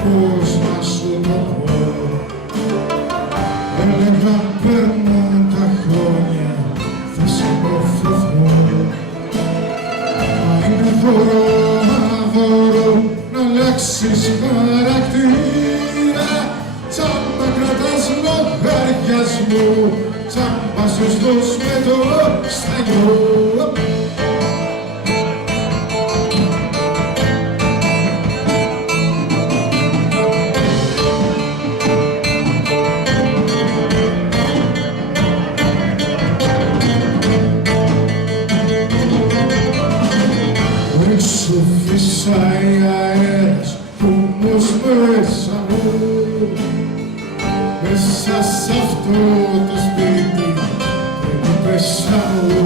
πώς να σου το πω. Έλεγα περνούν τα χρόνια, θα σε αποφευθώ. Μα είναι δώρο να αλλάξεις χαρακτήρα. Τσάμπα κρατάς λογαριασμό, τσάμπα σωστός με το σταγιό. Έξω φυσάει αέρας που όμως μέσα μου, μέσα σ' αυτό το σπίτι πρέπει πέσα μου.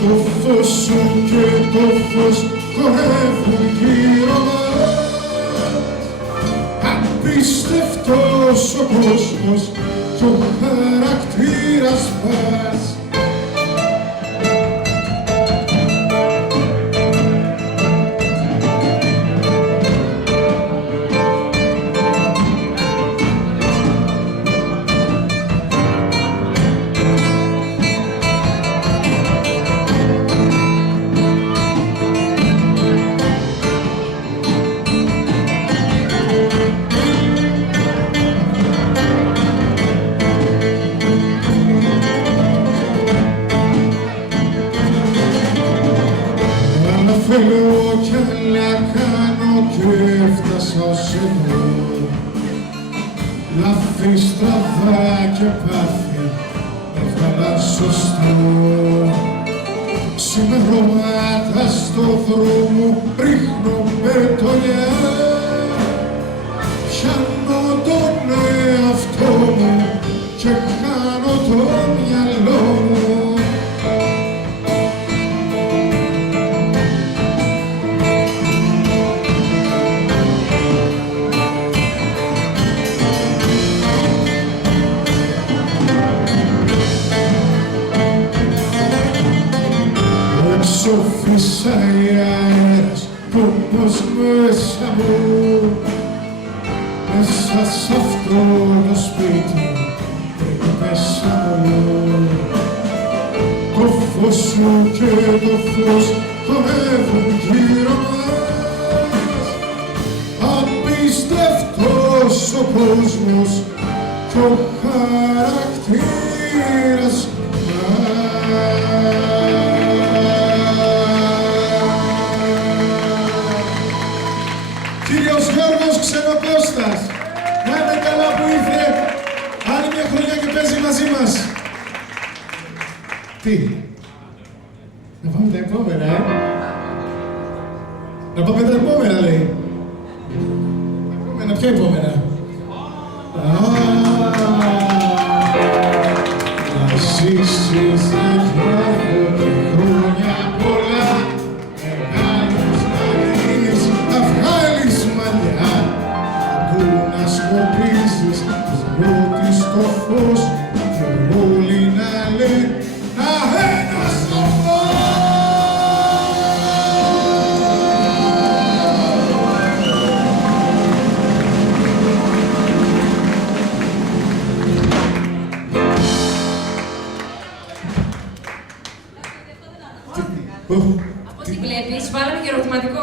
Το φως σου και το φως χορεύουν γύρω μας. Απίστευτος ο κόσμος κι ο χαρακτήρας μας. Θέλω κι άλλα κάνω και έφτασα ως εδώ. Λάθη, στραβά και πάθη έβγαλα σωστό. Ξημερώματα στο δρόμο ρίχνω πετολιά. Πιάνω τον εαυτό μου και χάνω το μυαλό μου. Έξω φυσάει αέρας που όμως μέσα μου, μέσα σ' αυτό το σπίτι πρέπει πέσα μου. Το φως σου και το φως χορεύουν γύρω μας. Απίστευτος ο κόσμος κι ο χαρακτήρας μας. Κύριος Γιώργος Ξενοκώστας, να είναι καλά που ήρθε άλλη μια χρονιά και παίζει μαζί μας. Τι, να πάμε τα επόμενα, να πάμε τα επόμενα, λέει. Επόμενα, ποια επόμενα? Να ζήσεις Γιώργο και χρόνια πολλά, μεγάλος να γίνεις, να βγάλεις μαλλιά, αντού να σκοπίσεις, σγιώτης το φως και όλοι να λένε «Αχένα στο φως». Από ό,τι βλέπεις, βάλαμε και ερωτηματικό,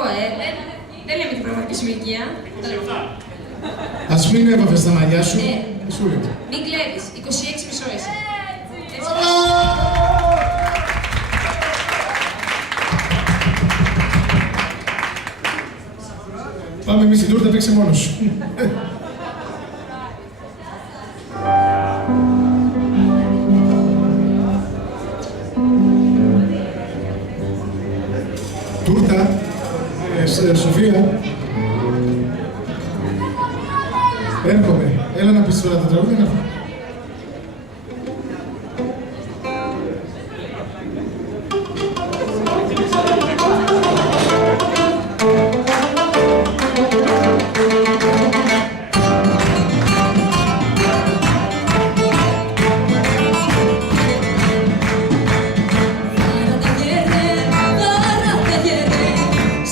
δεν λέμε την πραγματική σου ηλικία. Ας μην έπαφες τα μαλλιά σου. Σου λέω. Μην κλέβεις, 26 μισό είσαι. Πάμε εμείς στην τούρτα, παίξε μόνος σου. Τούρτα, Σοφία. Έρχομαι. Έλα να πεις τώρα τα τραγούδια να έρχομαι.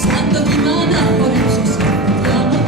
Σαν το κύμα να χορέψω, σαν το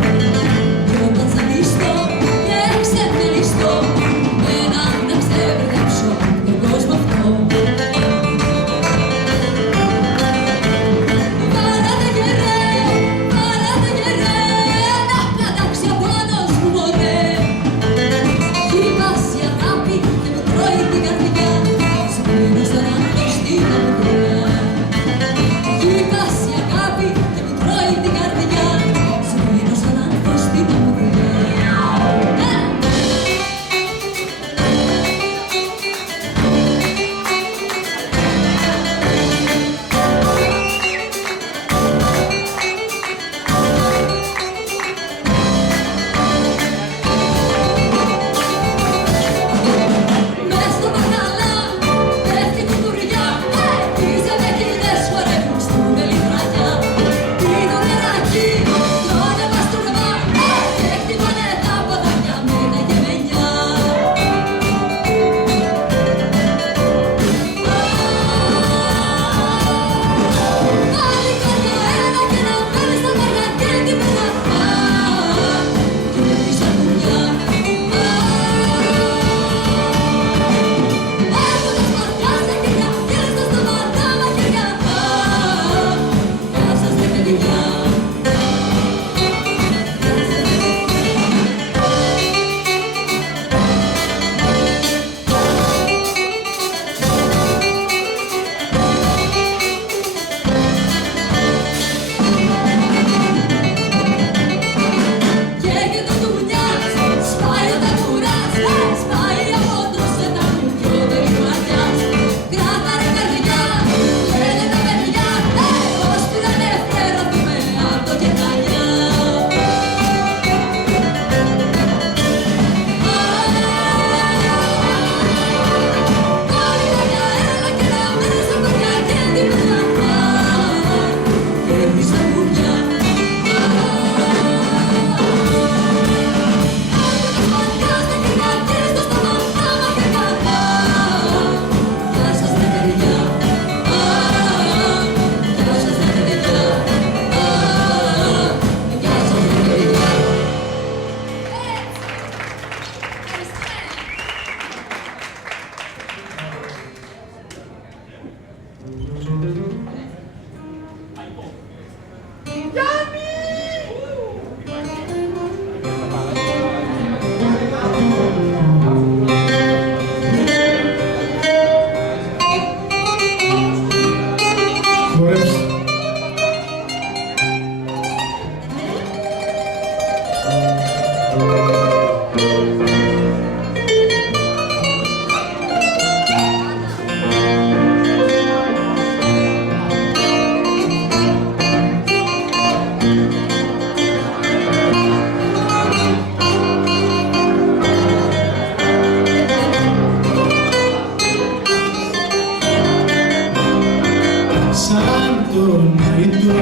Σαν τον Αϊτό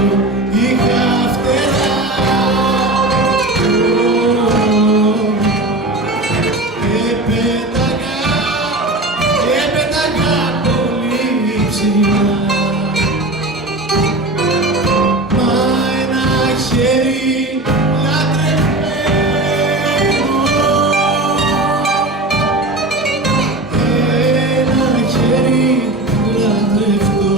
είχα φτερά και πέταγα πολύ ψηλά. Μα ένα χέρι λατρεμένο, ένα χέρι λατρευτό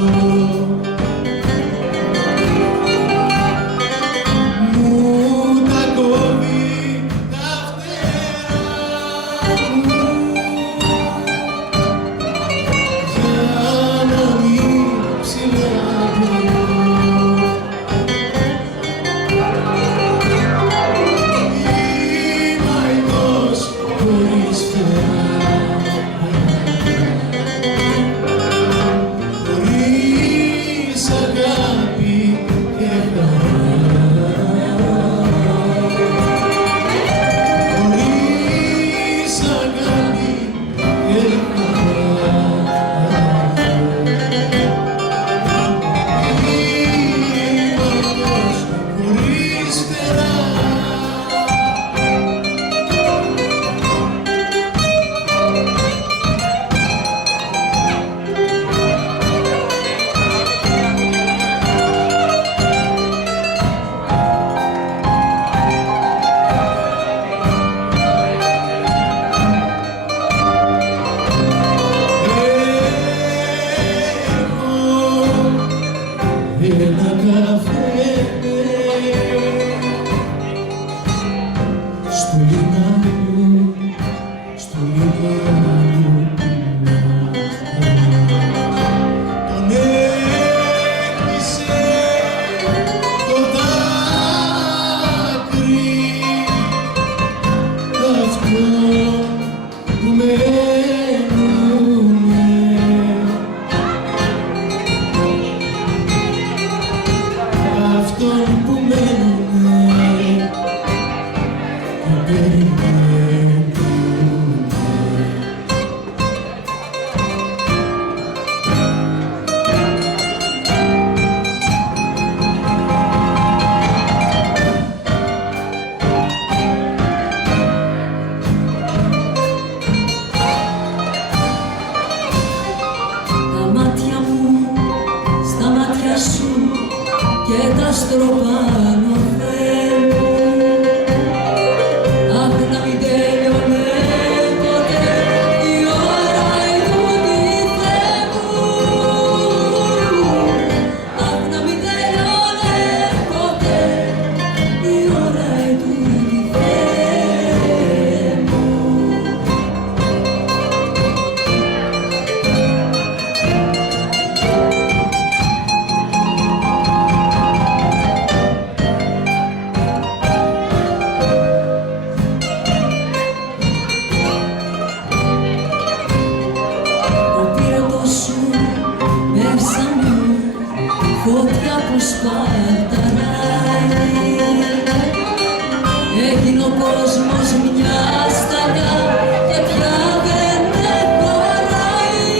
ένα καφέ στο λιμάνι, στο λιμάνι. Τον έκλεισε το δάκρυ αυτό που μένουνε. Αυτόν που μένουνε και περιμένουνε. Τα μάτια μου στα μάτια σου και τα στροπάνω Θεέ μου. Αχ, να μην τέλειωνε ποτέ η ώρα ετούτη Θεέ μου. Αχ, να μην τέλειωνε ποτέ η ώρα ετούτη Θεέ μου. Φωτιά που σπαρταράει, έγινε ο κόσμος μια σταλιά και πια δεν με χωράει.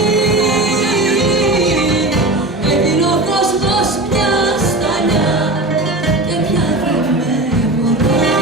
Έγινε ο κόσμος μια σταλιά και πια δεν με χωράει.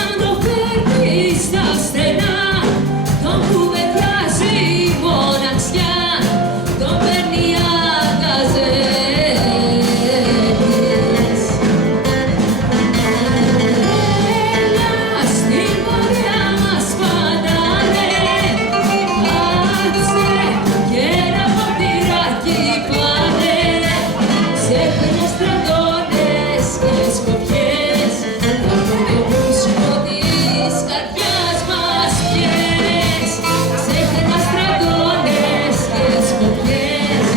σαν το φέρνει στα στενά, τον κουβεντιάζει η μοναξιά, τον παίρνει αγκαζέλες. Έλα στην πορεία μας φαντάνε, κάτσε και ένα ποτηράκι πάνε, ξέχνες στρατώνες και σκοπιές, θα το βρούσκο της καρδιάς μας πιες. Ξέχνες στρατώνες και σκοπιές,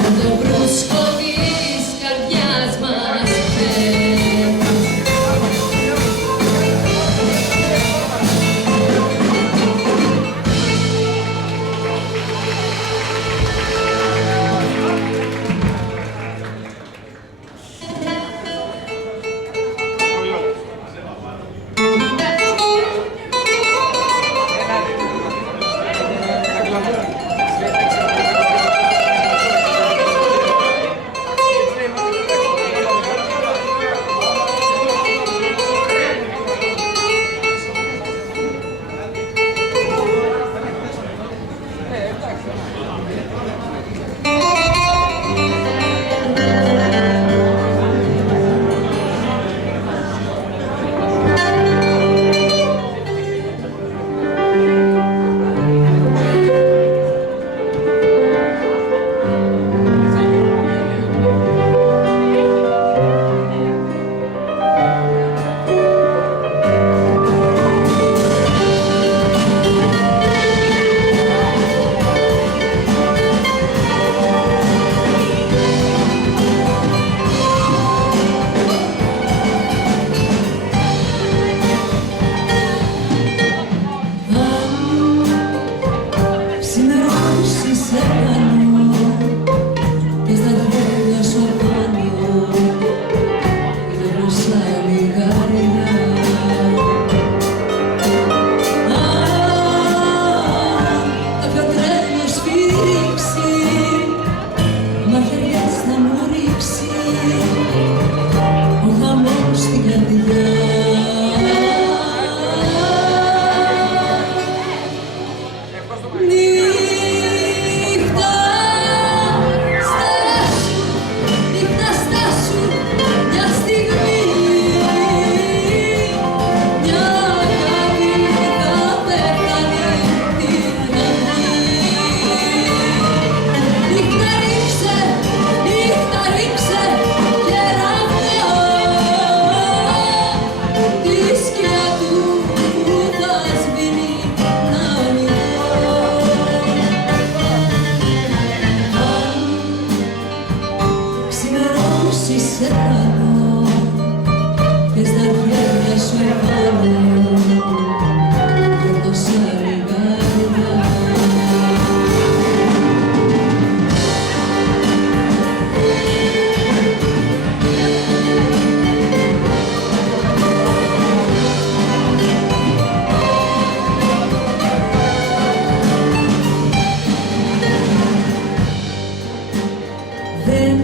θα το βρούσκο της καρδιάς μας πιες. Ξημερώσεις σε πάνω και στα χέρια σου απάνω είναι μπροστά λιγάρια. Κάποιο τρένο σφύριξει, μαχαιριές θα μου ρίξει ο χαμός στην καρδιά. Νύχτα στάσου μια στιγμή, μια αγάπη θα πέθανε την αυγή. Νύχτα ρίξε κεραυνό, τη σκιά του που θα σβήνει να ανοιχτώ. Ξημερώσεις σε πάνω και στα χέρια σου επάνω και τόσα λιγάρια. Δεν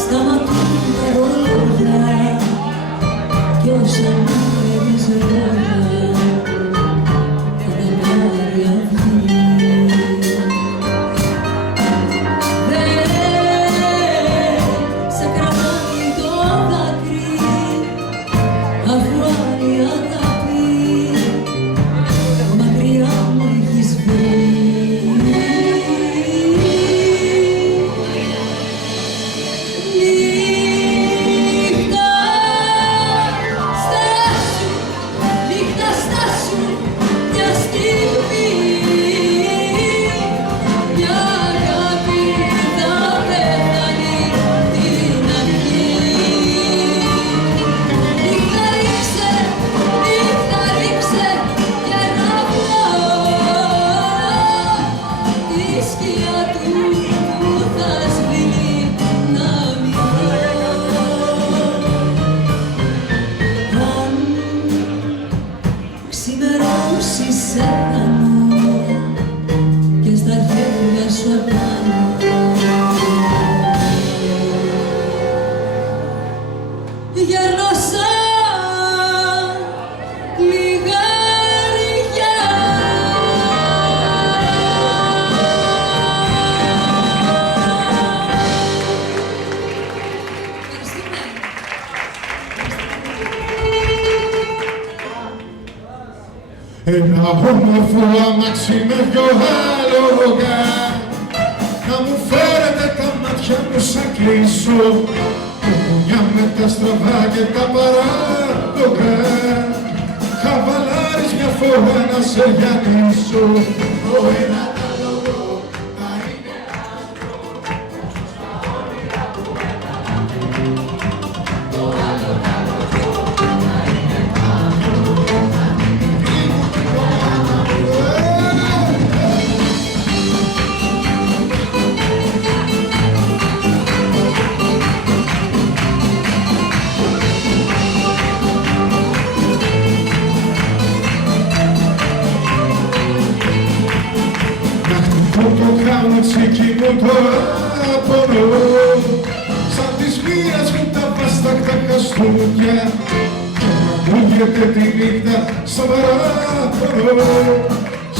σταματούν τα ρολόγια κι όσα μου έδεις λόγια θα τα πάρει αυγή. Δεν σε κρατάει το δάκρυ αφού άλλη αγάπη μακριά μου έχεις βρει. Νύχτα στάσου Ένα όμορφο αμάξι με δυο άλογα να μου φέρετε τα μάτια μου σαν κλείσω κομμουνιά με τα στραβά και τα παράλογα χαβαλάρεις μια φορά να σε γιανίσω το ένα τ' άλογο θα είναι άντρο στα όνειρα που έκανα το άλλο τ' άλογο θα είναι άντρο το χαουτσίκι μου το απορώ σαν της μοίρας μου τα βάστακτα χαστούκια και ακούγεται τη νύχτα σαν παράπονο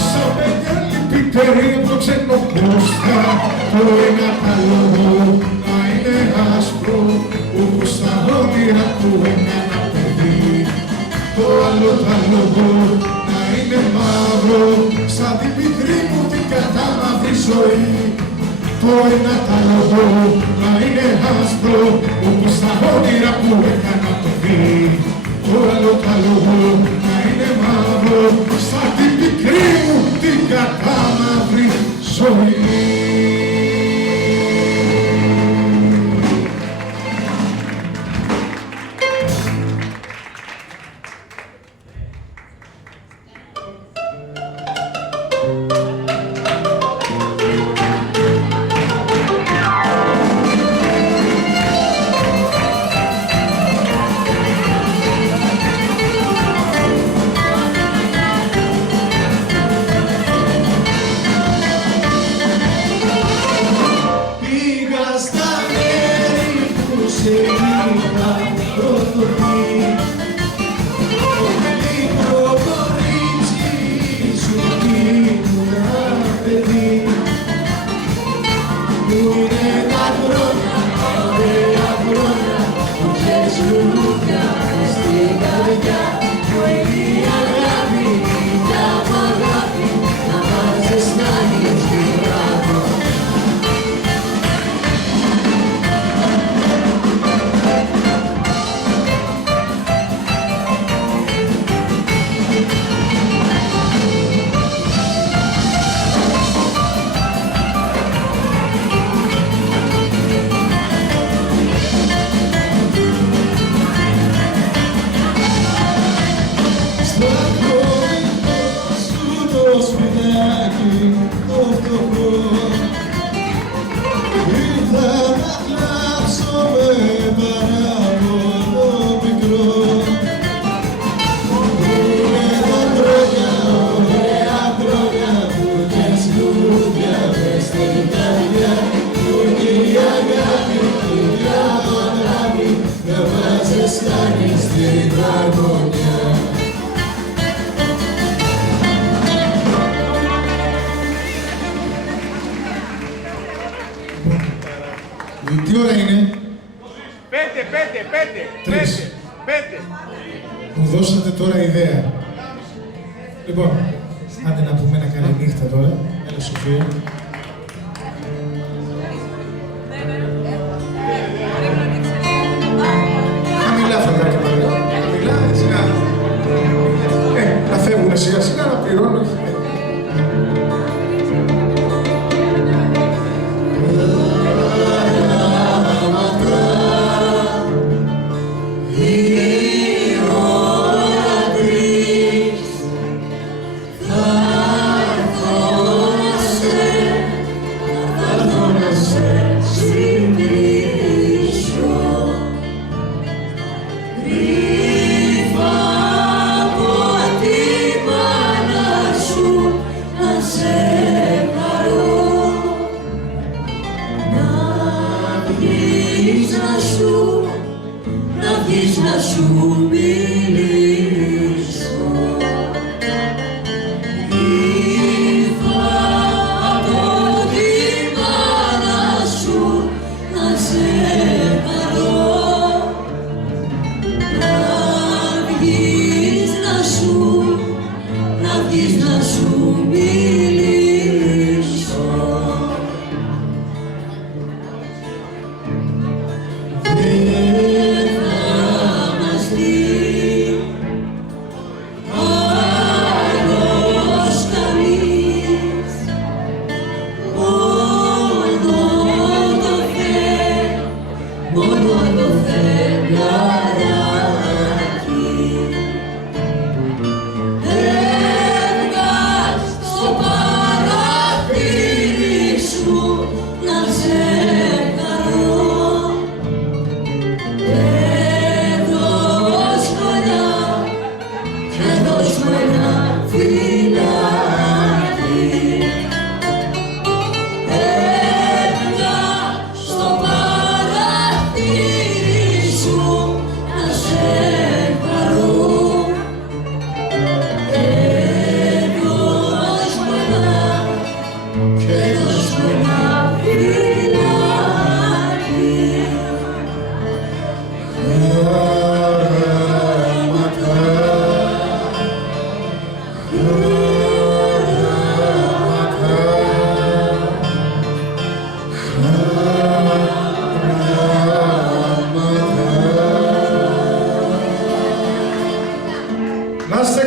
σαν παιδιά λυπητερή από το ξένο Κώστα το ένα τ' άλογο να είναι άσπρο όπως τα όνειρα που έκανα παιδί το άλλο τ' άλογο να είναι μαύρο σαν την πικρή μου την κατάμαυρη ζωή το ένα τ' άλογο να είναι άσπρο όπως τα όνειρα που έκανα παιδί το άλλο τ' άλογο να είναι μαύρο σαν την πικρή μου την κατάμαυρη ζωή. Τι ώρα είναι? 5. Μου δώσατε τώρα ιδέα. Λοιπόν, άντε να πούμε ένα καλή νύχτα τώρα. Έλα Σοφία. Χαμηλά φαντάκι παρακαλώ. Χαμηλά, έτσι να φεύγουνε σιγά σιγά να πληρώνω. να σου μιλήσω. Ήρθα από τη μάνα σου να σε χαρώ, να βγεις να βγεις να σου μιλήσω. Δεν θα μαστεί άλλος κανείς, μόνο το φεγγαράκι. Έβγας στο παραθύρι σου να σε χαρώ. Έδωσ' μου ένα φιλάκι. Έβγας στο παραθύρι σου να σε χαρώ. Έδωσ' μου ένα φιλάκι. Να είστε